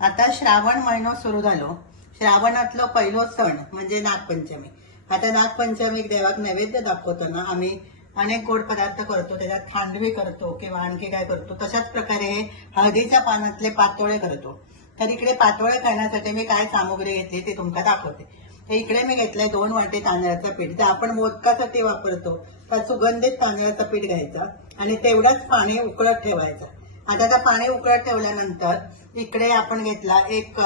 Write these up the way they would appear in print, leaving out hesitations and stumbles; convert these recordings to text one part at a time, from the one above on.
आता श्रावण महिनो सुरू झालो. श्रावणातलो पहिलो सण म्हणजे नागपंचमी. आता नागपंचमीक देवाक नैवेद्य दाखवताना आम्ही अनेक गोड पदार्थ करतो. त्याच्यात खांडवी करतो किंवा आणखी काय करतो. तशाच प्रकारे हे हळदीच्या पानातले पातोळे करतो. तर इकडे पातोळे करण्यासाठी मी काय सामुग्री घेतली ते तुमका दाखवते. तर इकडे मी घेतलंय 2 वाटी तांदळाचं पीठ. ते आपण मोदकासाठी वापरतो. तर सुगंधित तांदळाचं पीठ घ्यायचं आणि तेवढंच पाणी उकळत ठेवायचं. आता त्या पाणी उकळत ठेवल्यानंतर इकडे आपण घेतला एक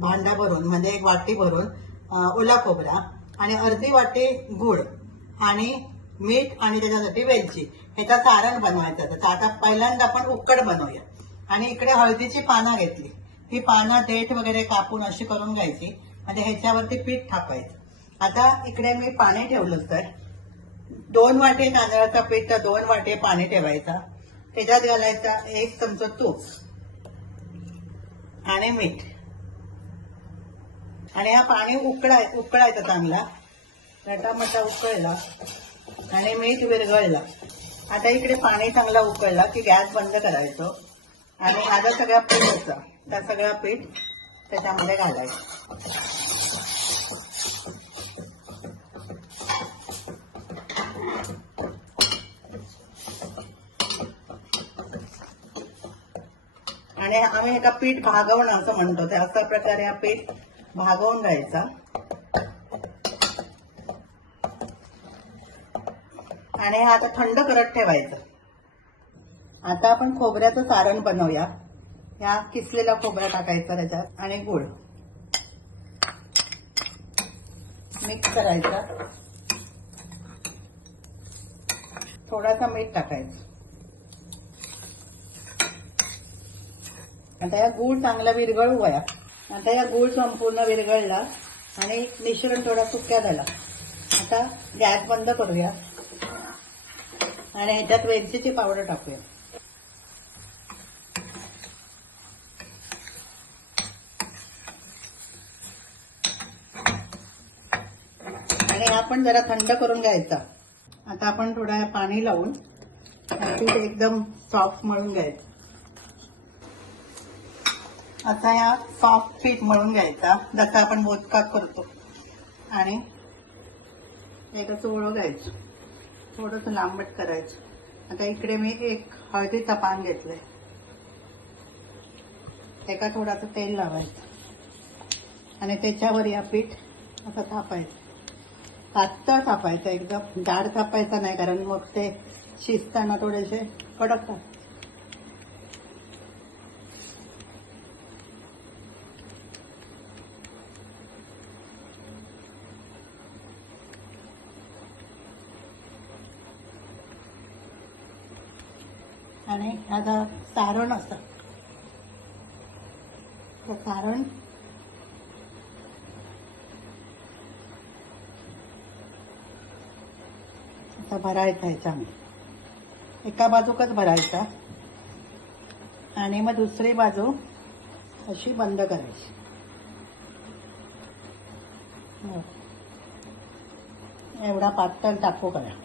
भांडा भरून म्हणजे एक वाटी भरून ओला खोबरा आणि अर्धी वाटी गूळ आणि मीठ आणि त्याच्यासाठी वेलची ह्याचा सारण बनवायचं. तर आता पहिल्यांदा आपण उकड बनवूया. आणि इकडे हळदीची पानं घेतली. ही पानं देठ वगैरे कापून अशी करून घ्यायची आणि ह्याच्यावरती पीठ टाकायचं. आता इकडे मी पाणी ठेवलं. तर 2 वाटे तांदळाचं पीठ तर 2 वाटे पाणी ठेवायचा. त्याच्यात घालायचा 1 चमचा तूप आणि मीठ आणि हा पाणी उकळायचा चांगला. रटामटा उकळला आणि मीठ विरघळला. आता इकडे पाणी चांगला उकळला की गॅस बंद करायचो आणि माझा सगळा पीठ होता त्या सगळा पीठ त्याच्यामध्ये घालायचं. आणि आम्ही एका पीठ भागवणं असं म्हणतो. ते अशा प्रकारे हा पीठ भागवून घ्यायचा आणि हा आता थंड करत ठेवायचं. आता आपण खोबऱ्याचं सारण बनवूया. या किसलेला खोबरा टाकायचा त्याच्यात आणि गूळ मिक्स करायचा. थोडासा मीठ टाकायचं. आता या गूळ चांगला विरघळू वया. आता या गूळ संपूर्ण विरघळला आणि मिश्रण थोडा सुक्या झाला. आता गॅस बंद करूया आणि ह्याच्यात वेलचीची पावडर टाकूया. आणि आपण जरा थंड करून घ्यायचा. आता आपण थोडा पाणी लावून पीठ एकदम सॉफ्ट मळून घ्यायचं. आता या सॉफ्ट पीठ मळून घ्यायचा जसं आपण मोदकात करतो आणि एक असं ओळं घ्यायचं. थोडंसं लांबट करायचं. आता इकडे मी एक हळदीचा पान घेतलंय. एका थोडंसं तेल लावायचं आणि त्याच्यावर या पीठ असं थापायचं. पातळ थापायचं. एकदम जाड थापायचा नाही कारण मग ते शिजताना थोडेसे कडक थाप. आणि आता सारण असतं. ते सारण आता भरायचं ह्याच्यामध्ये. एका बाजूकच भरायचा आणि मग दुसरी बाजू अशी बंद करायची. एवढा पातळ टाकू करा.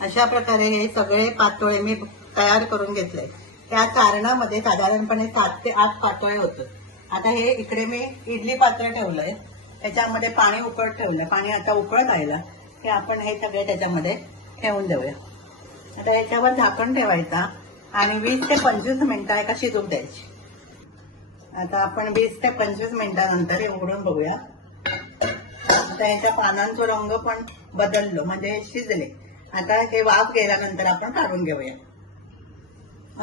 अशा प्रकारे हे सगळे पातोळे मी तयार करून घेतले. त्या सारणामध्ये साधारणपणे 7 ते 8 पातोळे होतं. आता हे इकडे मी इडली पात्र ठेवलंय. त्याच्यामध्ये पाणी उकळत ठेवलंय. पाणी आता उकळत आलं की आपण हे सगळे त्याच्यामध्ये ठेवून देऊया. आता ह्याच्यावर झाकण ठेवायचा आणि 20 ते 25 मिनिटं एका शिजून द्यायची. आता आपण 20 ते 25 मिनिटानंतर हे उघडून बघूया. आता ह्याच्या पानांचा रंग पण बदललो म्हणजे शिजले. आता हे वाफ गेल्यानंतर आपण काढून घेऊया.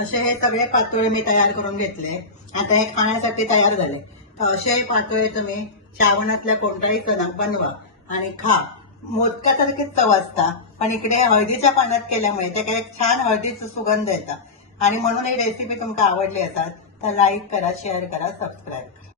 असे हे सगळे पातोळे मी तयार करून घेतले. आता हे खाण्यासाठी तयार झाले. तर असे पातोळे तुम्ही श्रावणातल्या कोणत्याही सणात बनवा आणि खा. मोदकासारखीच चव असता पण इकडे हळदीच्या पानात केल्यामुळे ते काही छान हळदीचा सुगंध येतात. आणि म्हणून ही रेसिपी तुमका आवडली असाल तर लाईक करा, शेअर करा, सबस्क्राईब करा.